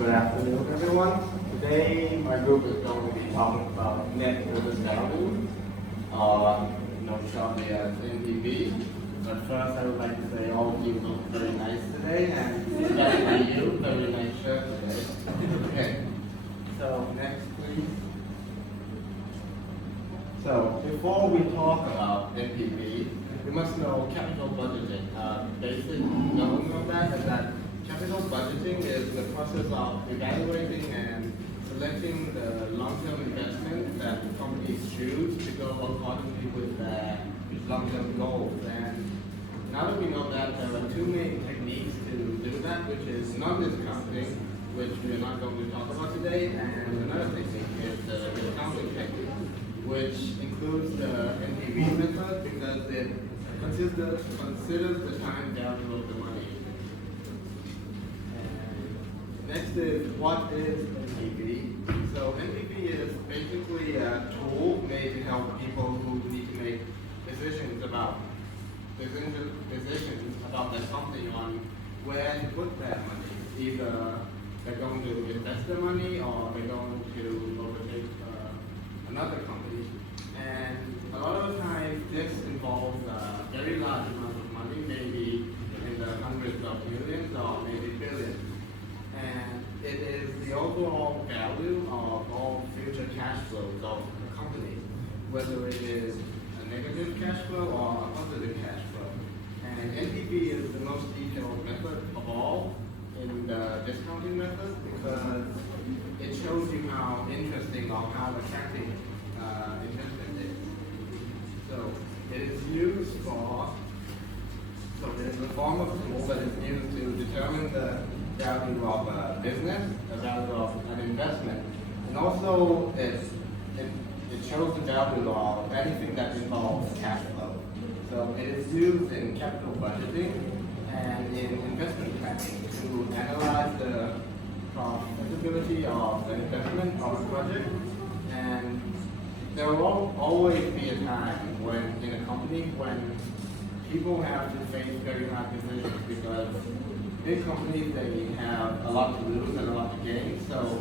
Good afternoon, everyone. Today, my group is going to be talking about net present value, shortly as NPV. But first, I would like to say all of you look very nice today, and especially you, very nice shirt today. Okay. So next, please. So before we talk about NPV, we must know capital budgeting. Basic knowing of that is that capital budgeting is the process of evaluating and selecting the long-term investment that companies choose to go accordingly with their long-term goals. And now that we know that, there are two main techniques to do that, which is non-discounting, which we are not going to talk about today, and another technique is the discounting technique, which includes the NPV method because it considers the time value of the money. Next is, what is NPV? So NPV is basically a tool made to help people who need to make decisions about their company on where to put their money. Either they're going to invest their money or they're going to overtake another company. And a lot of the time this involves a very large amount of money, maybe in the hundreds of millions or maybe billions. And it is the overall value of all future cash flows of the company, whether it is a negative cash flow or a positive cash flow. And NPV is the most detailed method of all in the discounting method because it shows you how interesting or how attractive investment is. So it is used for, it is a form of tool that is used to determine the value of a business, the value of an investment, and also it shows the value of anything that involves cash flow. So it is used in capital budgeting and in investment planning to analyze the profitability of the investment of a project. And there will always be a time when in a company when people have to face very hard decisions because big companies, they have a lot to lose and a lot to gain, so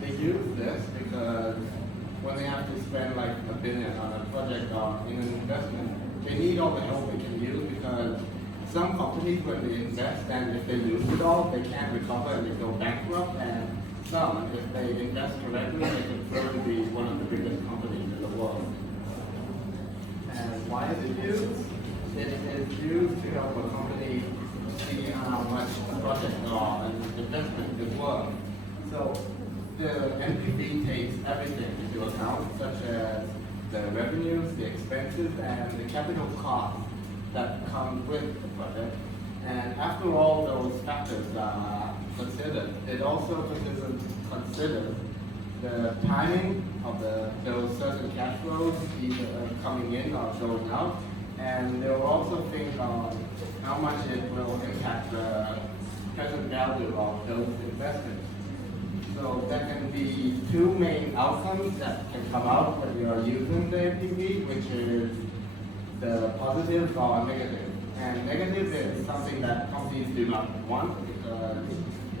they use this because when they have to spend like $1 billion on a project or in an investment, they need all the help they can use because some companies, when they invest and if they lose it all, they can't recover and they go bankrupt, and some, if they invest correctly, they can probably be one of the biggest companies in the world. And why is it used? It is used to help a company see how much a project or an investment is worth. So the NPV takes everything into account, such as the revenues, the expenses, and the capital costs that come with the project. And after all those factors are considered, it also considers the timing of those certain cash flows, either coming in or going out. And they will also think on how much it will impact the present value of those investments. So there can be two main outcomes that can come out when you are using the NPV, which is the positive or negative. And negative is something that companies do not want because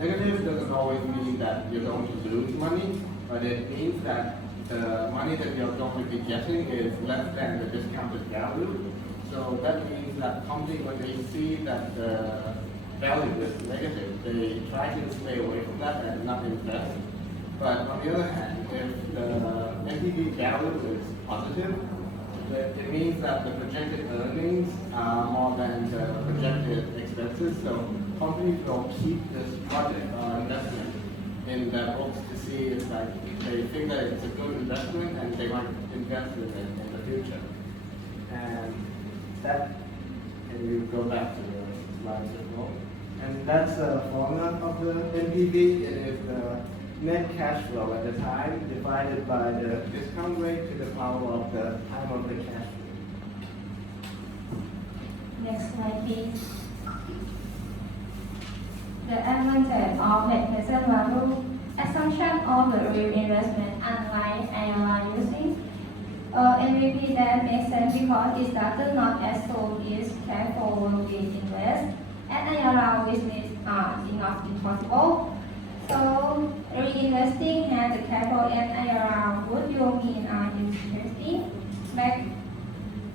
negative doesn't always mean that you're going to lose money, but it means that the money that you're going to be getting is less than the discounted value. So that means that company, when they see that the value is negative, they try to stay away from that and not invest. But on the other hand, if the NPV value is positive, it means that the projected earnings are more than the projected expenses. So companies will keep this project or investment in their books to see if they think that it's a good investment and they might invest in it in the future. And that, can you go back to the slides as well? And that's the formula of the NPV. It is the net cash flow at the time divided by the discount rate to the power of the time of the cash flow. Next slide, please. The advantage of net present value, assumption of the real investment, unlike IRR using NPV that makes sense because it does not assume its cash flow will be invested, and IRR which is not impossible. So reinvesting has the capital and IRR. Would you mean investing back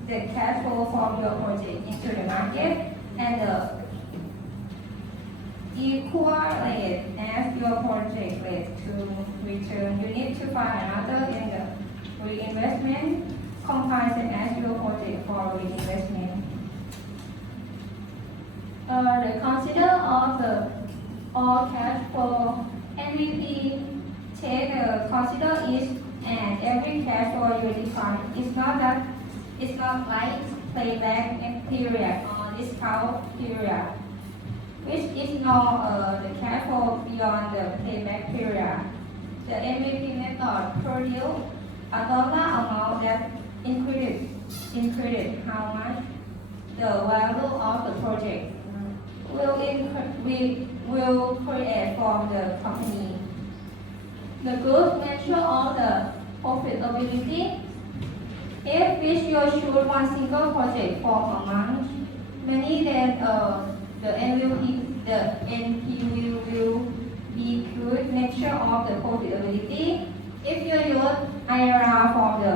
the cash flow from your project into the market and the equate as your project rate to return? You need to find another in the reinvestment comparison as your project for reinvestment. The consider of the all cash flow NPV take consider each and every cash flow you define. It's not like payback period or discount period, which ignore the cash flow beyond the payback period. The NPV method produce a dollar amount that increases how much the value of the project will create from the company. The good measure of the profitability. If we should one single project for a month, many then the NPV will be good measure of the profitability. If you use IRR for the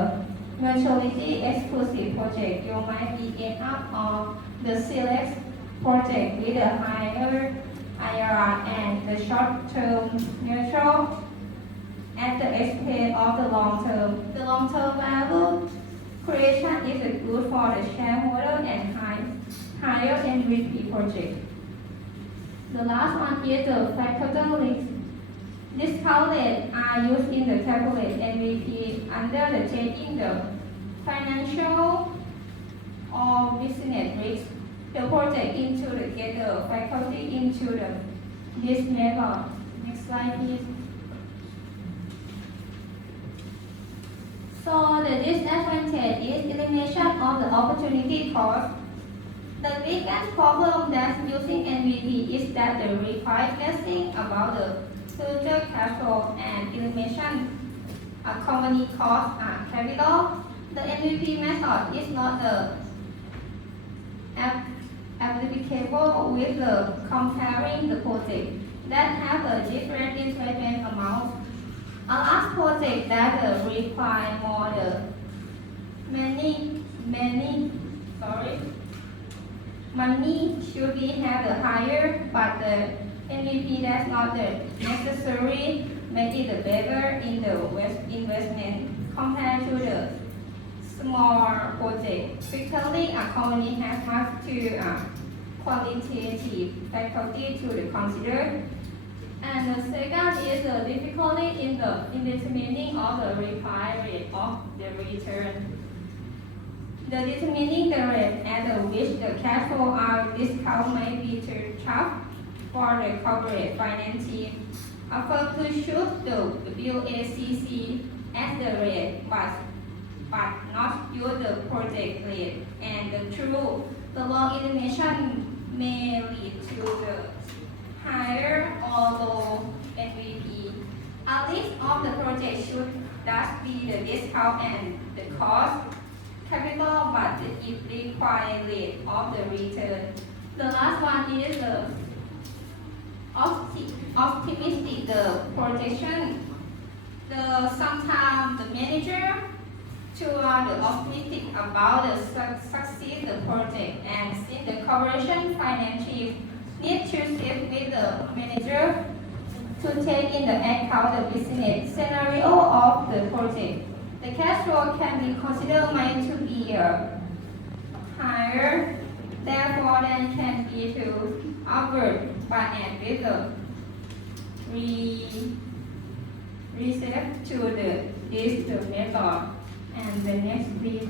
mutuality exclusive project, you might be end up on the select project with a higher IRR and the short-term neutral at the expense of the long-term. The long-term value creation is good for the shareholder and higher NPV project. The last one is the factor risk. Discount rate are used in the calculate NPV under the taking the financial or business risk. The project into the get the faculty into this method. Next slide please. So the disadvantage is elimination of the opportunity cost. The biggest problem that's using NPV is that the required guessing about the future cash flow and elimination company cost and capital. The NPV method is not the applicable with the comparing the project that have a different investment amount. A large project that require more money should be have a higher, but the NPV that's not the necessary make it better in the investment compared to the small project. Typically, a company has much to qualitative faculty to consider. And the second is the difficulty in determining of the required rate of the return. The determining the rate at which the cash flow or discount may be too tough for the corporate finance team. A firm to shoot the WACC as the rate, but not use the project rate. And the long elimination may lead to the higher or low NPV. A list of the project should thus be the discount and the cost capital, but it requires rate of the return. The last one is the optimistic the projection. Sometimes the manager to the optimistic about the succeed the project, and since the corporation finance team need to sit with the manager to take in the account the business scenario of the project. The cash flow can be considered made to be higher, therefore then can be to upward, but and with the reset to this method. And the next please.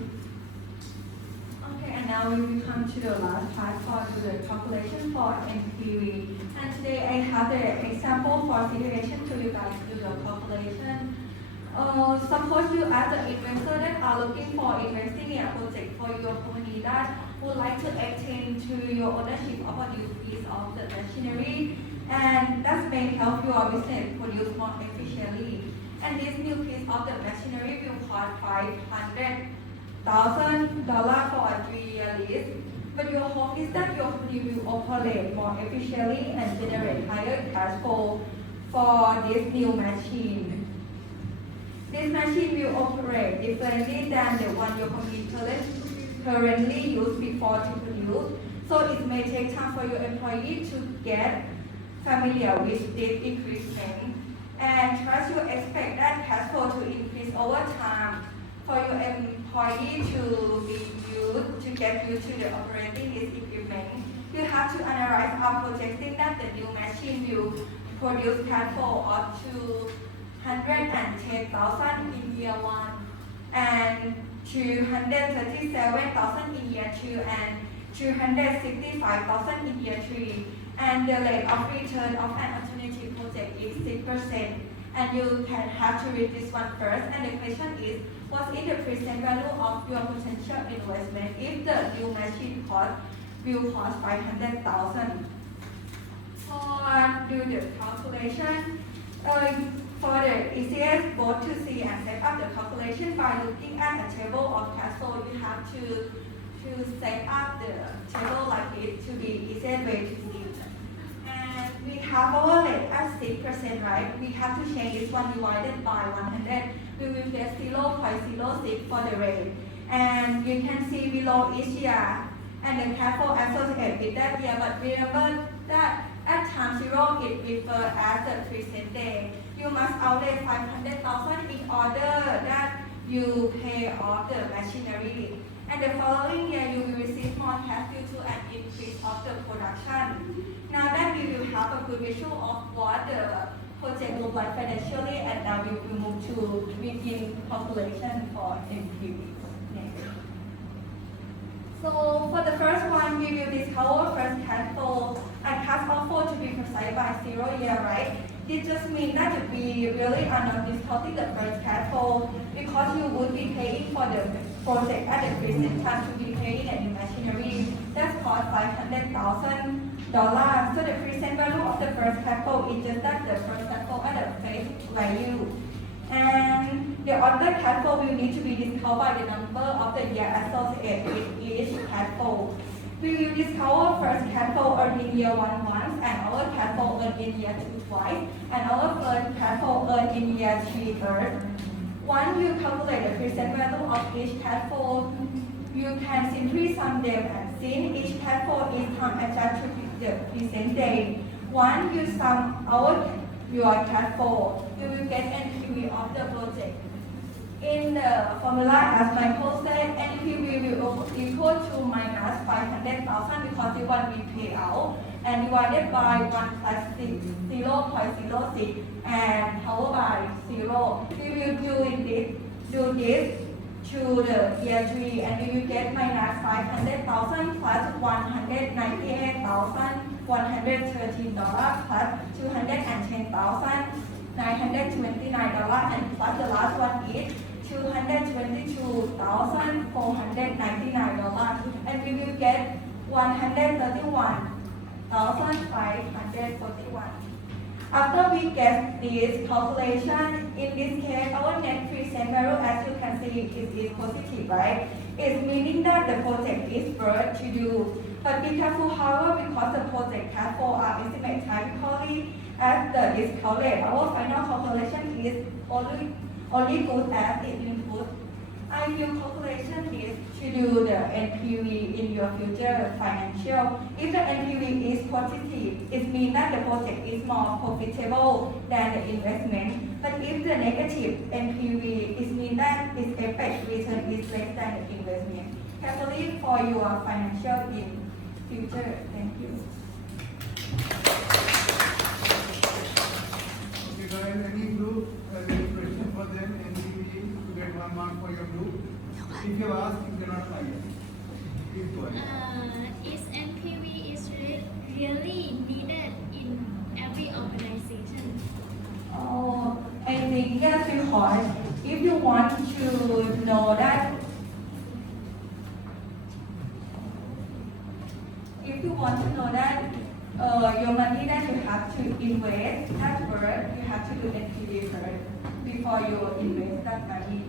Okay, and now we will come to the last part for the calculation for NPV. And today I have the example for situation to you guys do the calculation. Suppose you as an investor that are looking for investing in a project for your company that would like to extend to your ownership of a new piece of the machinery, and that may help your business produce more efficiently. And this new piece of the machinery will cost $500,000 for a 3-year lease. But your hope is that your company will operate more efficiently and generate higher cash flow for this new machine. This machine will operate differently than the one your computer currently used before to produce. So it may take time for your employee to get familiar with this equipment. And thus you expect that cash flow to increase over time for your employee to be used to get used to the operating this equipment. You have to analyze our projecting that the new machine will produce cash flow of 210,000 in year 1 and 237,000 in year 2 and 265,000 in year 3. And the rate of return of an alternative project is 6%. And you can have to read this one first. And the question is, what is the present value of your potential investment if the new machine will cost 500,000? Do the calculation. For the easiest both to see and set up the calculation by looking at a table of cash flow, you have to set up the table like this to be easiest way to see. And we have our rate at 6%, right? We have to change this one divided by 100. We will get 0.06 for the rate. And you can see below each year and the cash flow associated with that year. But remember that at time 0 it refers as the present day. You must outlay 500,000 in order that you pay off the machinery. And the following year you will receive more cash due to an increase of the production. Now that we will have a good visual of what the project looks like financially, and now we will move to begin calculation for NPV. Next. So for the first one, we will discover first cash flow and cash outflow to be precise by 0 year, right? It just means that we really are not discounting the first cash flow because you would be paying for the project at the present time to be paying a new machinery. That's cost $500,000. So the present value of the first cash flow is just that the first cash flow at the face value. And the other cash flow will need to be discounted by the number of the year associated with each cash flow. We will discover first cash flow earned in year 1 once, and our cash flow earned in year 2 twice, and our first cash flow earned in year 3 third. Once you calculate the present value of each cash flow, you can simply sum them, and since each cash flow is time adjusted to the present day, once you sum out your cash flow, you will get NPV of the project. In the formula, as Michael said, NPV will equal to minus 500,000 because the one we pay out, and divided by 1 plus 0.06 and power by 0. We will do this to the year 3, and we will get minus 500,000 plus $198,113 plus $210,929, and plus the last one is $222,499, and we will get $131,541. After we get this calculation, in this case, our net present value, as you can see, is positive, right? It's meaning that the project is worth to do. But be careful, however, because the project cash flow are estimated typically as the discount rate. Our final calculation is only good as it input. Ideal calculation is to do the NPV in your future financial. If the NPV is positive, it means that the project is more profitable than the investment. But if the negative NPV, it means that its expected return is less than the investment. Carefully for your financial in future. Thank you. Okay, guys, any group, any question for them, NPV, to get 1 mark for your group? If you ask, you cannot find it. Please go ahead. Is NPV really needed in every organization? Oh, I think yes, because if you want to know that, your money that you have to invest at first, you have to do NPV first before you invest that money.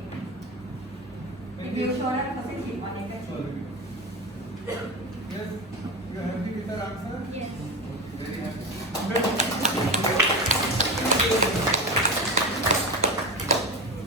It will show that positive or negative. Yes, you are happy with your answer? Yes.